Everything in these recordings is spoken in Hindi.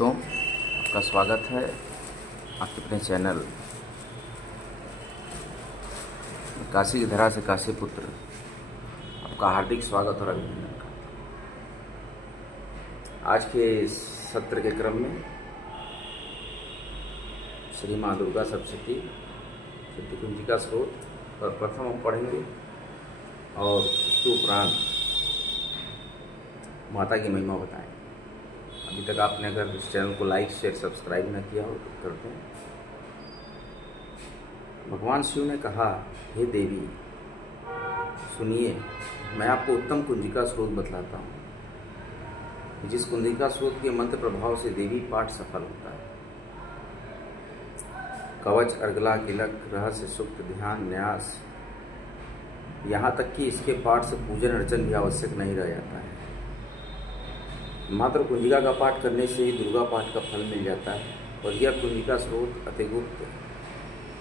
दोस्तों, आपका स्वागत है आपके अपने चैनल काशी की धरा से काशी पुत्र। आपका हार्दिक स्वागत और अभिनंदन करता हूँ। आज के सत्र के क्रम में श्री माँ दुर्गा सप्तशती सिद्धि कुंजिका स्रोत पर प्रथम हम पढ़ेंगे और उसके उपरांत माता की महिमा बताएंगे। अभी तक आपने अगर इस चैनल को लाइक शेयर सब्सक्राइब न किया हो तो कर दें। भगवान शिव ने कहा, हे देवी सुनिए, मैं आपको उत्तम कुंजिका स्रोत बतलाता हूँ, जिस कुंजिका स्रोत के मंत्र प्रभाव से देवी पाठ सफल होता है। कवच, अर्गला, किलक, रहस्य, सुक्त, ध्यान, न्यास, यहाँ तक कि इसके पाठ से पूजन अर्चन भी आवश्यक नहीं रह जाता है। मात्र कुंजिका का पाठ करने से ही दुर्गा पाठ का फल मिल जाता है और यह कुंजिका स्रोत अति गुप्त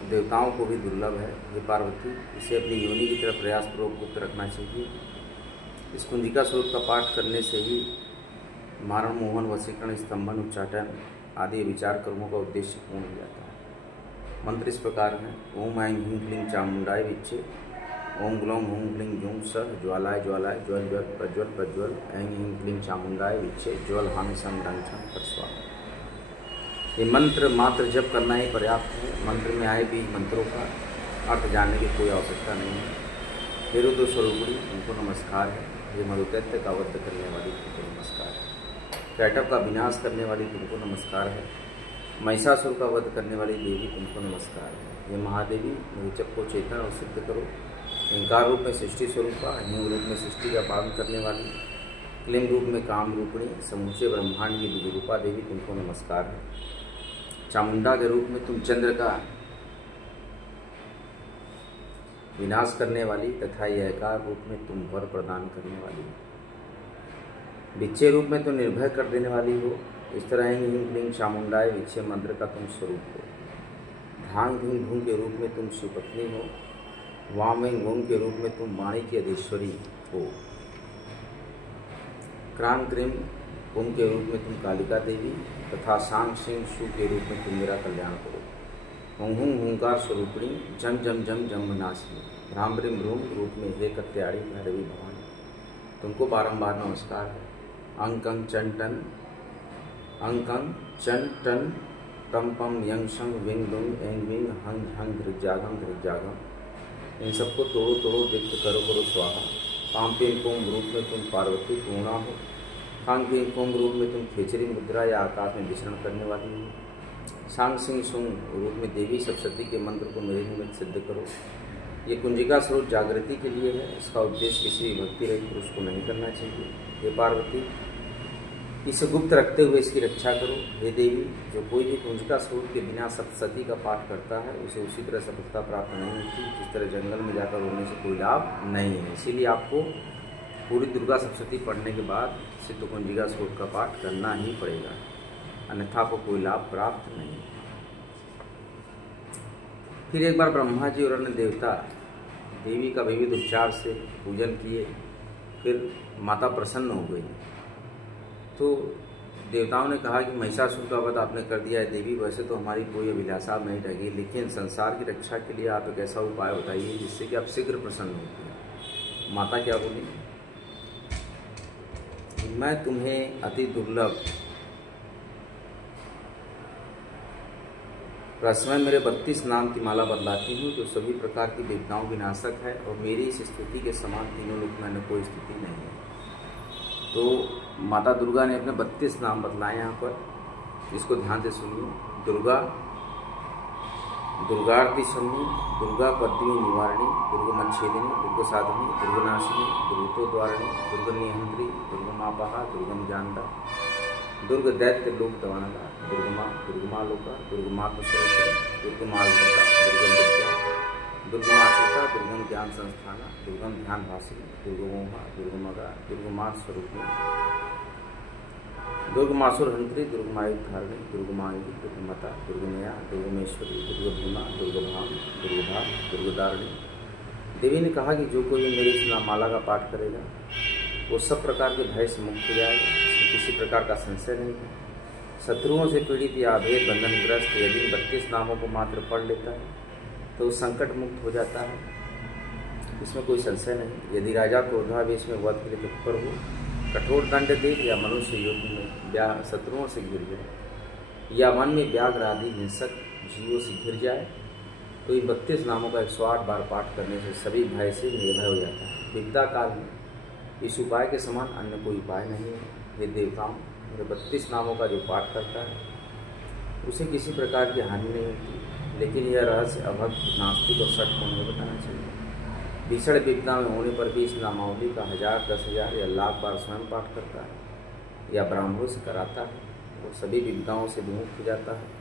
देवताओं को भी दुर्लभ है। ये पार्वती, इसे अपनी योनि की तरफ प्रयासपूर्वक गुप्त रखना चाहिए। इस कुंजिका स्रोत का पाठ करने से ही मारण, मोहन, वशीकरण, स्तंभन, उच्चाटन आदि विचार कर्मों का उद्देश्य पूर्ण हो जाता है। मंत्र इस प्रकार हैं। ओम ऐं ह्रीं क्लीं चामुंडाय विच्चे, ओम ग्लौम हुं क्लीं जुं सः ज्वालाय ज्वालाय ज्वल ज्वल प्रज्वल प्रज्वल, ऐं ह्रीं क्लीं चामुंडाय विच्चे, ज्वल हां सं डं छं फट् स्वाहा। ये मंत्र मात्र जप करना ही पर्याप्त है। मंत्र में आए भी मंत्रों का अर्थ जानने की कोई आवश्यकता नहीं है। हे रुद्र स्वरूपिणी, उनको नमस्कार है। ये मरुदैत्य का वध करने वाली तुमको नमस्कार है। कैटव का विनाश करने वाली तुमको नमस्कार है। महिषासुर का वध करने वाली देवी तुमको नमस्कार है। ये महादेवी, मेरे जप को चेतन और सिद्ध करो। ओंकार रूप में सृष्टि स्वरूपा, ह्रीं रूप में सृष्टि का पालन करने वाली, क्लीं रूप में काम रूपिणी, समूचे ब्रह्मांड की द्विरूपा देवी तुमको नमस्कार है। चामुंडा के रूप में तुम चंद्र का विनाश करने वाली तथा यहकार रूप में तुम वर प्रदान करने वाली, विच्छे रूप में तुम निर्भय कर देने वाली हो। इस तरह ऐं ह्रीं क्लीं चामुंडाय विच्छे मंत्र का तुम स्वरूप हो। धांग धूम धूम के रूप में तुम शिवपत्नी हो। वाम ऐं ओम के रूप में तुम वाणी की अधीश्वरी हो। क्रांग क्रीम ओम के रूप में तुम कालिका देवी तथा सांग सिंह शु के रूप में तुम मेरा कल्याण करो। हुं हुं हुंकार स्वरूपिणी, जम जम जम जम्बनाशिनी, भ्राम ब्रिम भ्रूम रूप में हे कत्याड़ी भैरवी भवानी तुमको बारंबार नमस्कार है। अंक अंक चं टन, अंक अंक चं टन, तम पम यंग शंग विंग लुंग एंग विंग हंग हंग धृजागम, इन सबको तोड़ो तोड़ो दिक्त करो करो स्वाहा। पाम पेम पोम रूप में तुम पार्वती पूर्णा हो। खांग पेम पोम रूप में तुम खेचरी मुद्रा या आकाश में विचरण करने वाली हो। सांग सिंह सुंग रूप में देवी सप्तशती के मंत्र को मेरे निमित्त सिद्ध करो। ये कुंजिका स्रोत जागृति के लिए है। इसका उद्देश्य किसी भक्ति रहित पुरुष को नहीं करना चाहिए। हे पार्वती, इसे गुप्त रखते हुए इसकी रक्षा करो। हे देवी, जो कोई भी कुंजिका स्रोत के बिना सप्तशती का पाठ करता है उसे उसी तरह सफलता प्राप्त नहीं होती जिस तरह जंगल में जाकर रोने से कोई लाभ नहीं है। इसीलिए आपको पूरी दुर्गा सप्तशती पढ़ने के बाद सिद्ध कुंजिका स्रोत का पाठ करना ही पड़ेगा, अन्यथा आपको कोई लाभ प्राप्त नहीं। फिर एक बार ब्रह्मा जी और अन्य देवता देवी का विविध उपचार से पूजन किए। फिर माता प्रसन्न हो गई तो देवताओं ने कहा कि महिषासुर का वध आपने कर दिया है देवी, वैसे तो हमारी कोई अभिलाषा नहीं रहेगी, लेकिन संसार की रक्षा के लिए आप एक ऐसा उपाय बताइए जिससे कि आप शीघ्र प्रसन्न होते हैं। माता क्या बोली, मैं तुम्हें अति दुर्लभ रसमय मेरे 32 नाम की माला बदलाती हूँ जो सभी प्रकार की विद्याओं विनाशक है और मेरी इस स्तुति के समान तीनों लोक में कोई स्तुति नहीं है। तो माता दुर्गा ने अपने 32 नाम बतलाए यहाँ पर, इसको ध्यान से सुनिए। दुर्गा, दुर्गार्ति शम्नी, दुर्गा पद्मिनी निवारणी, दुर्गमच्छेदिनी, दुर्गसाधिनी, दुर्गनाशिनी, दुर्गतोद्वारिणी, दुर्गनिहंत्री, दुर्गमापहा, दुर्गम जानदा, दुर्ग दैत्य लोक दवानदा, दुर्गमा, दुर्गमालोका, दुर्गमात्मस्वरूपिणी, दुर्गमालंकृता, दुर्गम विद्या, दुर्गमाश्रिता, दुर्गम ज्ञान संस्थाना, दुर्गम ध्यान भाषिनी, दुर्गमोहा, दुर्गमगा, दुर्गमात स्वरूपिणी, दुर्गमासुर हंत्री, दुर्गमायुधारिणी, दुर्गमांगी, दुर्गमता, दुर्गमया, दुर्गमेश्वरी, दुर्गभीमा, दुर्गभाम, दुर्गभा, दुर्गदारिणी। देवी ने कहा कि जो कोई मेरी इस नाममाला का पाठ करेगा वो सब प्रकार के भय से मुक्त हो जाएगा, इसमें किसी प्रकार का संशय नहीं है। शत्रुओं से पीड़ित या अभेद बंधनग्रस्त यदि 32 नामों को मात्र पढ़ लेता है तो संकट मुक्त हो जाता है, इसमें कोई संशय नहीं। यदि राजा क्रोधावेश में वध के लिए तत्पर हो, कठोर दंड दे या मनुष्य युद्ध में शत्रुओं से घिर जाए या मन में व्याघ्र आदि हिंसक जीवों से घिर जाए तो इन 32 नामों का 108 बार पाठ करने से सभी भय से निर्भय हो जाता है। विपदा काल में इस उपाय के समान अन्य कोई उपाय नहीं है। हे देवताओं, मेरे 32 नामों का जो पाठ करता है उसे किसी प्रकार की हानि नहीं होती, लेकिन यह रहस्य अभक्त, नास्तिक और सठ को बताना चाहिए। भीषण विपदा में होने पर भी इस नामावली का 1000, 10,000 या लाख बार स्वयं पाठ करता है या ब्राह्मणों से कराता है तो सभी विपदाओं से विमुक्त हो जाता है।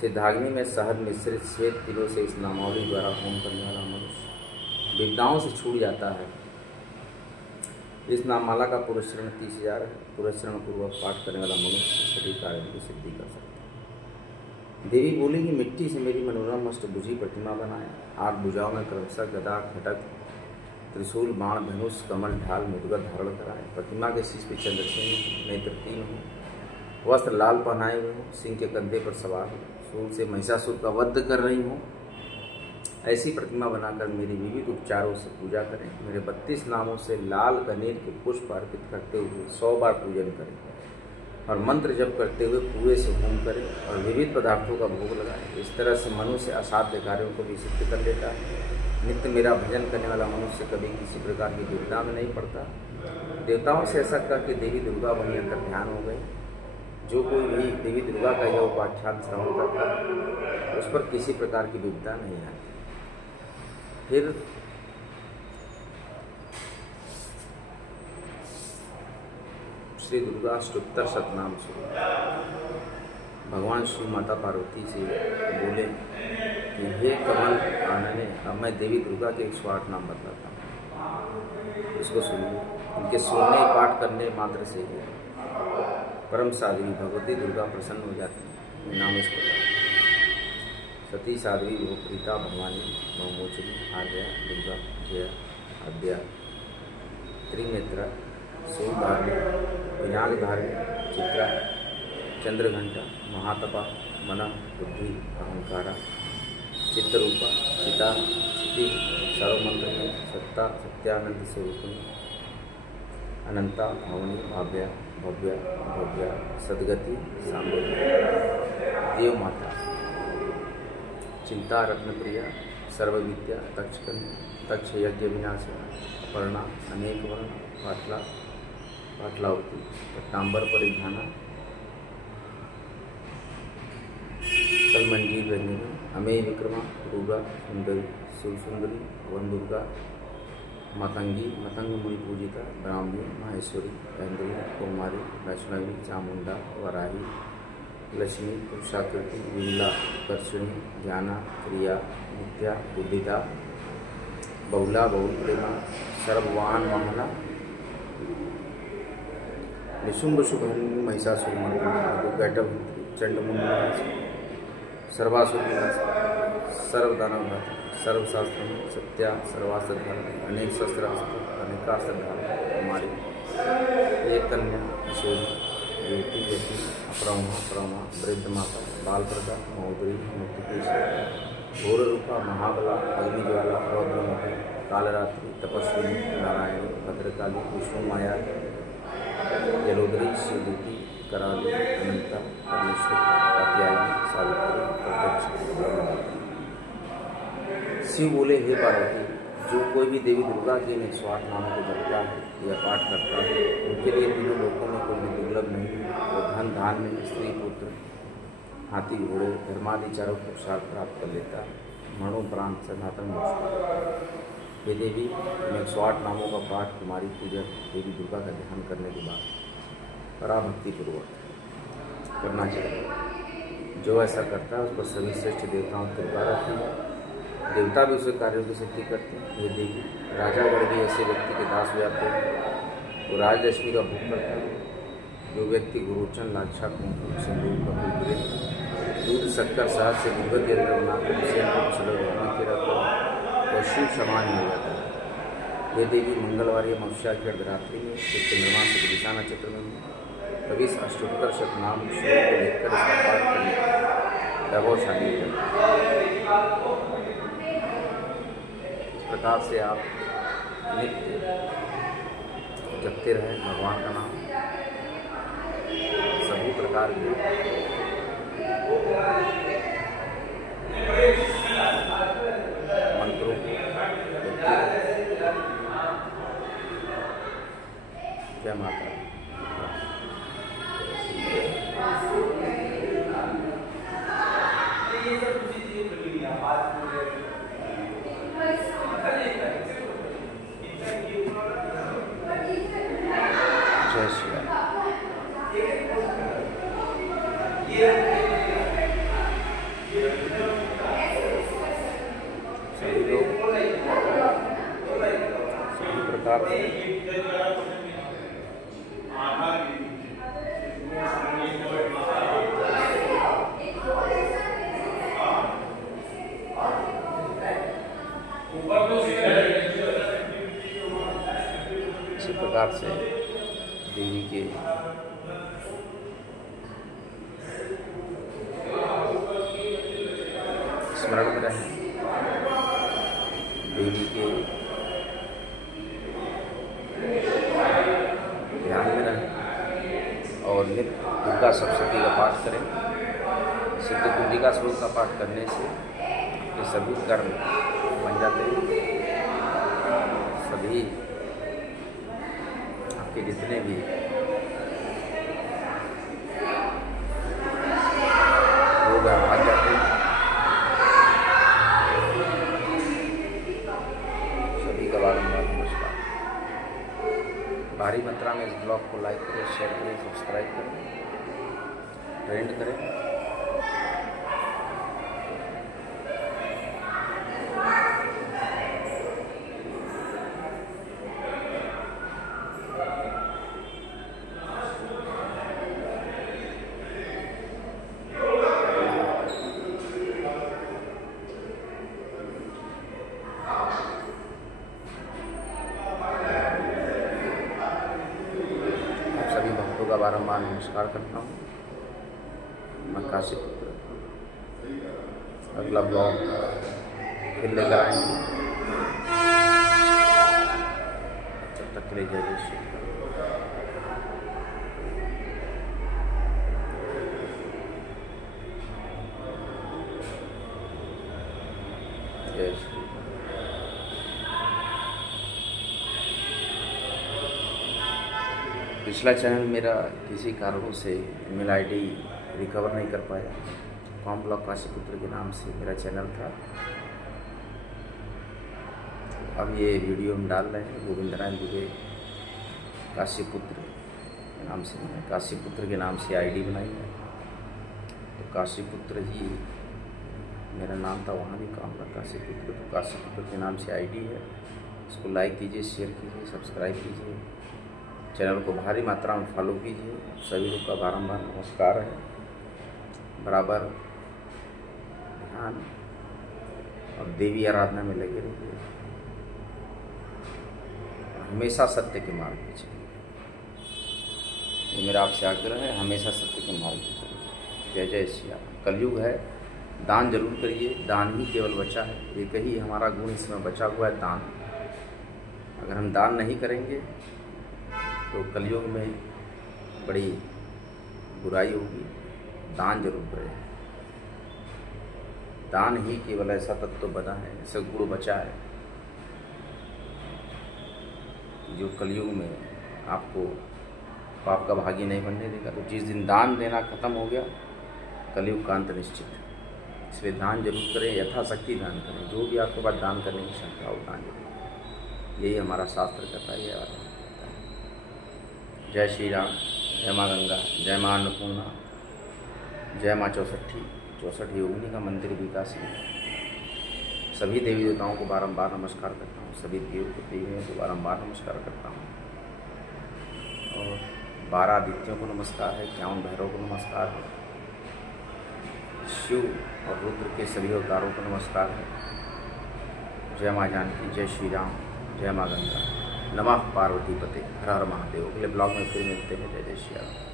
सिद्धाग्नि में शहद मिश्रित श्वेत तिलों से इस नामावली द्वारा होम करने वाला मनुष्य विपदाओं से छूट जाता है। इस नाममाला का पुरस्करण 30,000 है। पुरस्करण पूर्वक पाठ करने वाला मनुष्य सभी कार्यों की सिद्धि कर सकता है। देवी बोली कि मिट्टी से मेरी मनोरम अष्टभुजी प्रतिमा बनाए। 8 भुजाओं में क्रमशः गदा, खड्ग, त्रिशूल, बाण, धनुष, कमल, ढाल, मुद्गत धारण कराए। प्रतिमा के शीश पे चंद्रसेन नेत्र 3 हो, वस्त्र लाल पहनाए हुए हों, सिंह के कंधे पर सवार हो, सूल से महिषासुर का वध कर रही हूँ। ऐसी प्रतिमा बनाकर मेरी विविध उपचारों से पूजा करें। मेरे 32 नामों से लाल कनेर के पुष्प अर्पित करते हुए 100 बार पूजन करें और मंत्र जप करते हुए कुएं से होम करें और विविध पदार्थों का भोग लगाएं। इस तरह से मनुष्य असाध्य कार्यों को भी सिद्ध कर लेता है। नित्य मेरा भजन करने वाला मनुष्य कभी किसी प्रकार की दुविधा में नहीं पड़ता। देवताओं से ऐसा करके देवी दुर्गा वहीं अंतर ध्यान हो गई। जो कोई भी देवी दुर्गा का यह उपाख्यान श्रवण करता है उस पर किसी प्रकार की दुविधा नहीं आती। फिर श्री दुर्गा अष्टोत्तर शतनाम से भगवान श्री माता पार्वती से बोले कि हे कमल आनने, अब मैं देवी दुर्गा के 108 नाम बतलाता हूँ, इसको सुनिए। इनके सुनने पाठ करने मात्र से ही परम साध्वी भगवती दुर्गा प्रसन्न हो जाती है। नाम इस प्रकार: सती साध्वी भोप्रीता भवानी बहुमोचनी आर्या दुर्गा जया आद्या त्रिनेत्रा शिवधारिणी विनागधारिणी चित्रा चंद्रघंटा महातपा मना बुद्धि अहंकारा चित्तरूपा चिता चिति सर्वमंत्र सत्ता सत्यानंद स्वरूपिणी अनंता भवनी भाव्या भव्या भव्या सदगति सांबोधि देव माता चिंता रत्नप्रिया सर्वविद्या तक्ष यज्ञ विनाश अपर्णा अनेक वर्ण पाटलावती पट्टांबर परिधाना तलमंजीर रंजनी अमेय विक्रमा दुर्गा सुंदरी सुंदरी वन दुर्गा मतंगी मतंग मुनि पूजिता ब्राह्मी माहेश्वरी ऐन्द्री कुमारी वैष्णवी चामुंडा वराही लक्ष्मी पुरुषाकृति विमला कर्षणी ज्ञाना क्रिया नित्या बुद्धिदा बहुला बहुल प्रेमा सर्ववाहन वाहना निशुंभ शुभहरिणी महिषासुर मर्दिनी कैटभ चंडमुंड सर्वासुर सर्वदानव सर्वशास्त्र सत्या सर्वास्त्र अनेक शस्त्रास्त्र अनेकास्त्र हमारी एक कन्या किशोरी युवती यति अपरमा प्रमा वृद्ध माता बालप्रदा महोदरी मुक्तिकेश घोर रूपा महाबला अग्निज्वाला रौद्रमुखी कालरात्रि तपस्विनी नारायणी भद्रकाली विष्णु माया जलोदरी शिवदूती कराली अनंता परमेश्वरी कात्यायनी सावित्री प्रत्यक्ष। शिव बोले, हे पार्वती, जो कोई भी देवी दुर्गा के 108 नामों को जपता है या पाठ करता है उनके लिए तीनों लोकों में कोई दुर्लभ नहीं है। वो धन धान्य स्त्री पुत्र हाथी घोड़े धर्मादि चारों पुरुषार्थ प्राप्त कर लेता है। मरणोपरांत सनातन मोक्ष। हे देवी, 108 नामों का पाठ तुम्हारी पूजा देवी दुर्गा का ध्यान करने के बाद पराभक्तिपूर्वक करना चाहिए। जो ऐसा करता है उस पर सभी श्रेष्ठ देवताओं की कृपा रहती है। देवता भी उसके कार्यों की सिद्धि करते हैं। ये देवी, राजागण भी ऐसे व्यक्ति के दास हो जाते हैं। वो राजलक्ष्मी का भोग करता है। जो व्यक्ति गुरुचन लाक्षा कुंकुम सिंदूर का भोग करे, दूध शक्कर शहद से गुरुवत के अंदर बनाकर उसे के रखकर वह शिव समान हो जाता है। ये देवी मंगलवार या मनुष्या की अर्धरात्रि में जब चंद्रमा से दिशा नक्षत्र में तभी इस अष्टोत्तर शतनाम श्लोक को लेकर इसका पाठ करने वैभवशाली हो जाता है। इस प्रकार से आप नित्य जपते रहे भगवान का नाम, सभी प्रकार के मंत्रों को जय माता। जय श्री राम। सभी लोग सभी प्रकार से इसी प्रकार से देवी के स्मरण में रहें, देवी के ध्यान में रहें और नित्य दुर्गा सप्तशती का पाठ करें। सिद्ध कुंजिका श्लोक का पाठ करने से ये सभी कर्म बन जाते हैं। सभी आपके जितने भी रोग भाग जाते हैं। सभी का बारंबार नमस्कार। भारी मात्रा में इस ब्लॉग को लाइक करें, शेयर करें, सब्सक्राइब करें, ट्रेंड करें। का बारंबार नमस्कार करता हूँ। मैं काशी पुत्र, अगला ब्लॉग फिर लेकर आएंगे। तब तक के लिए जय जय श्री राम। जय श्री राम। पिछला चैनल मेरा किसी कारणों से ईमेल आईडी रिकवर नहीं कर पाया। कॉम ब्लॉग काशीपुत्र के नाम से मेरा चैनल था। अब ये वीडियो हम डाल रहे हैं। गोविंद नारायण दुबे काशीपुत्र के नाम से, मैंने काशीपुत्र के नाम से आईडी बनाई है। तो काशीपुत्र ही मेरा नाम था, वहाँ भी काम था काशीपुत्र। तो काशीपुत्र के नाम से आईडी है। इसको लाइक कीजिए, शेयर कीजिए, सब्सक्राइब कीजिए, चैनल को भारी मात्रा में फॉलो कीजिए। सभी लोग का बारंबार नमस्कार है। बराबर ध्यान और देवी आराधना में लगे रहिए। हमेशा सत्य के मार्ग पे चलिए। ये मेरा आपसे आग्रह है, हमेशा सत्य के मार्ग पे चलिए। जय जय श्री राम। कलयुग है, दान जरूर करिए। दान ही केवल बचा है। एक ही हमारा गुण इसमें बचा हुआ है, दान। अगर हम दान नहीं करेंगे तो कलयुग में बड़ी बुराई होगी। दान जरूर करें। दान ही केवल ऐसा तत्व बना है, ऐसा गुण बचा है जो कलयुग में आपको पाप का भागी नहीं बनने देगा। तो जिस दिन दान देना खत्म हो गया, कलयुग का अंत निश्चित है। इसलिए दान जरूर करें, यथाशक्ति दान करें। जो भी आपके पास दान करने की क्षमता हो, दान जरूर। यही हमारा शास्त्र कहता है, यह कहता है। जय श्री राम। जय माँ गंगा, जय माँ अन्नपूर्णा, जय माँ 64 योगिनी का मंदिर भी काशी में। सभी देवी देवताओं को बारंबार नमस्कार करता हूँ। सभी देवियों को बारंबार नमस्कार करता हूँ। और 12 आदित्यों को नमस्कार है, 51 भैरव को नमस्कार है, शिव और रुद्र के सभी अवतारों को नमस्कार है। जय माँ जानकी, जय श्री राम, जय माँ गंगा, नमः पार्वती पते, हर हर महादेव। अगले ब्लॉग में फिर मिलते हैं। जय जय श्री राम।